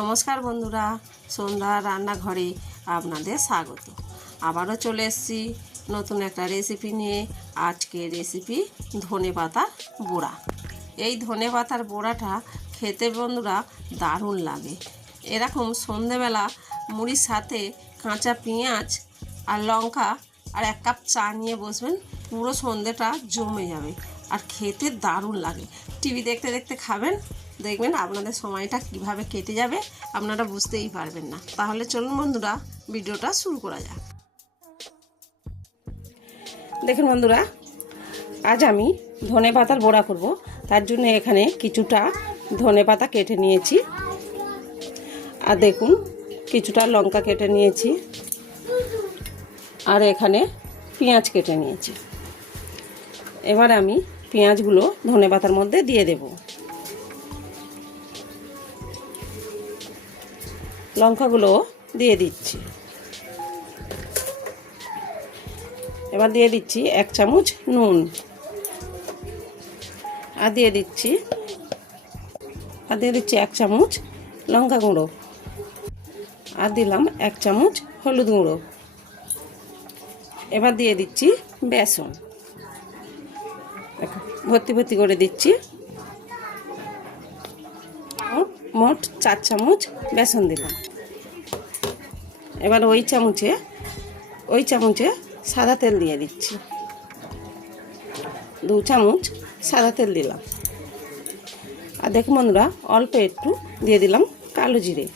নমস্কার বন্ধুরা, সন্ধ্যা রান্নাঘরে আপনাদের স্বাগত। আবারও চলে এসেছি নতুন একটা রেসিপি নিয়ে। আজকে রেসিপি ধনে পাতার বড়া। এই ধনে পাতার বড়াটা খেতে বন্ধুরা দারুণ লাগে। এরকম সন্ধেবেলা মুড়ির সাথে কাঁচা পেঁয়াজ আর লঙ্কা আর এক কাপ চা নিয়ে বসবেন, পুরো সন্ধেটা জমে যাবে। আর খেতে দারুণ লাগে। টিভি দেখতে দেখতে খাবেন দেখবেন আপনাদের সময়টা কীভাবে কেটে যাবে আপনারা বুঝতেই পারবেন না। তাহলে চলুন বন্ধুরা, ভিডিওটা শুরু করা যাক। দেখুন বন্ধুরা, আজ আমি ধনে পাতার বড়া করব। তার জন্য এখানে কিছুটা ধনে পাতা কেটে নিয়েছি। আর দেখুন, কিছুটা লঙ্কা কেটে নিয়েছি। আর এখানে পেঁয়াজ কেটে নিয়েছি। এবার আমি পেঁয়াজগুলো ধনে পাতার মধ্যে দিয়ে দেব। লঙ্কাগুলো দিয়ে দিচ্ছি। এবার দিয়ে দিচ্ছি এক চামচ নুন। আর দিয়ে দিচ্ছি, আর দিয়ে দিচ্ছি এক চামচ লঙ্কা গুঁড়ো। আর দিলাম এক চামচ হলুদ গুঁড়ো। এবার দিয়ে দিচ্ছি বেসন। ভর্তি ভর্তি করে দিচ্ছি। মোট চার চামচ বেসন দিলাম। এবার ওই চামচে ওই চামচে সাদা তেল দিয়ে দিচ্ছি। দু চামচ সাদা তেল দিলাম। আর দেখুন বন্ধুরা, অল্প একটু দিয়ে দিলাম কালো জিরে।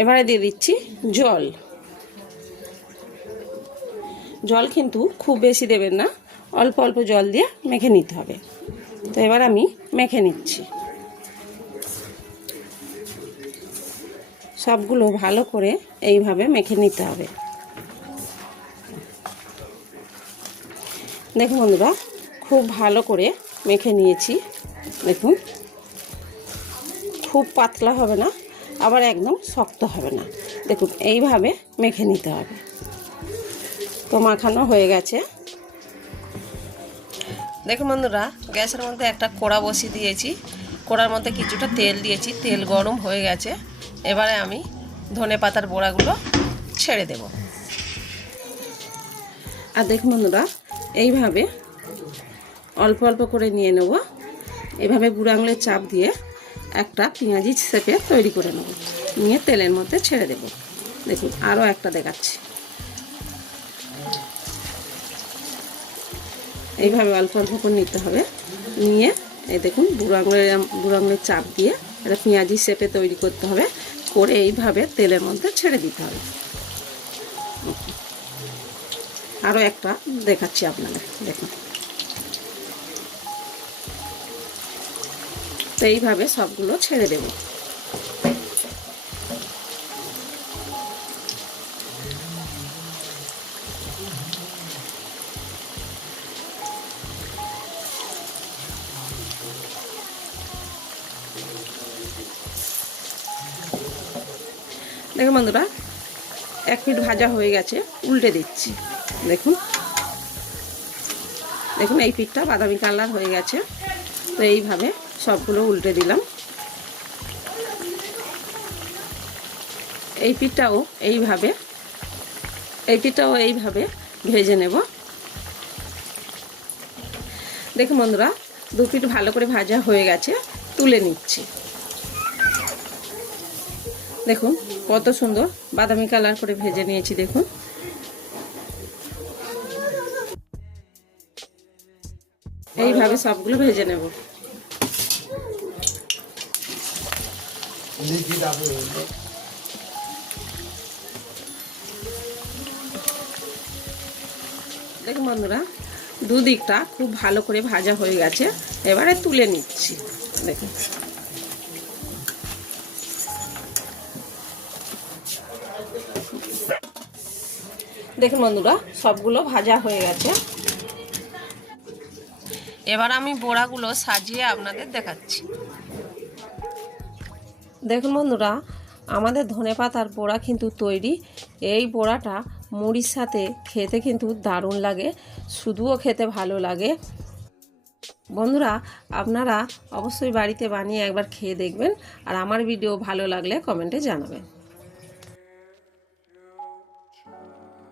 এবারে দিয়ে দিচ্ছি জল। জল কিন্তু খুব বেশি দেবেন না, অল্প অল্প জল দিয়ে মেখে নিতে হবে। তো এবার আমি মেখে নিচ্ছি। সবগুলো ভালো করে এইভাবে মেখে নিতে হবে। দেখুন বন্ধুরা, খুব ভালো করে মেখে নিয়েছি। দেখুন, খুব পাতলা হবে না, আবার একদম শক্ত হবে না। দেখুন, এইভাবে মেখে নিতে হবে। তো মাখানো হয়ে গেছে। দেখুন বন্ধুরা, গ্যাসের মধ্যে একটা কড়া বসিয়ে দিয়েছি। কড়ার মধ্যে কিছুটা তেল দিয়েছি, তেল গরম হয়ে গেছে। এবারে আমি ধনে পাতার বড়াগুলো ছেড়ে দেব। আর দেখুন বন্ধুরা, এইভাবে অল্প অল্প করে নিয়ে নেব। এভাবে বুড়ো চাপ দিয়ে একটা পেঁয়াজি শেপে তৈরি করে নেব। নিয়ে তেলের মধ্যে ছেড়ে দেব। দেখুন, আরও একটা দেখাচ্ছি। এইভাবে অল্প অল্প করে নিতে হবে। নিয়ে এই দেখুন বুড়ো আঙুলের বুড়ো আঙুলের চাপ দিয়ে একটা পেঁয়াজি শেপে তৈরি করতে হবে, করে এইভাবে তেলের মধ্যে ছেড়ে দিতে হবে। আরও একটা দেখাচ্ছি আপনাদের, দেখুন। তো এইভাবে সবগুলো ছেড়ে দেব। দেখুন বন্ধুরা, এক পিঠ ভাজা হয়ে গেছে, উল্টে দিচ্ছি। দেখুন। দেখুন, এই পিঠটা বাদামি কালার হয়ে গেছে, তো এইভাবে সবগুলো উল্টে দিলাম। এই পিঠটাও এইভাবে, এই পিঠটাও এইভাবে ভেজে নেব। দেখুন বন্ধুরা, দু পিঠ ভালো করে ভাজা হয়ে গেছে, তুলে নিচ্ছি। দেখুন, কত সুন্দর বাদামি কালার করে ভেজে নিয়েছি, দেখুন। এইভাবে সবগুলো ভেজে নেব। দেখুন বন্ধুরা, দুদিকটা খুব ভালো করে ভাজা হয়ে গেছে, এবারে তুলে নিচ্ছি। দেখুন। দেখুন বন্ধুরা, সবগুলো ভাজা হয়ে গেছে। এবার আমি বড়াগুলো সাজিয়ে আপনাদের দেখাচ্ছি। দেখুন বন্ধুরা, আমাদের ধনে পাতার বড়া কিন্তু তৈরি। এই বড়াটা মুড়ির সাথে খেতে কিন্তু দারুণ লাগে, শুধুও খেতে ভালো লাগে। বন্ধুরা, আপনারা অবশ্যই বাড়িতে বানিয়ে একবার খেয়ে দেখবেন, আর আমার ভিডিও ভালো লাগলে কমেন্টে জানাবেন।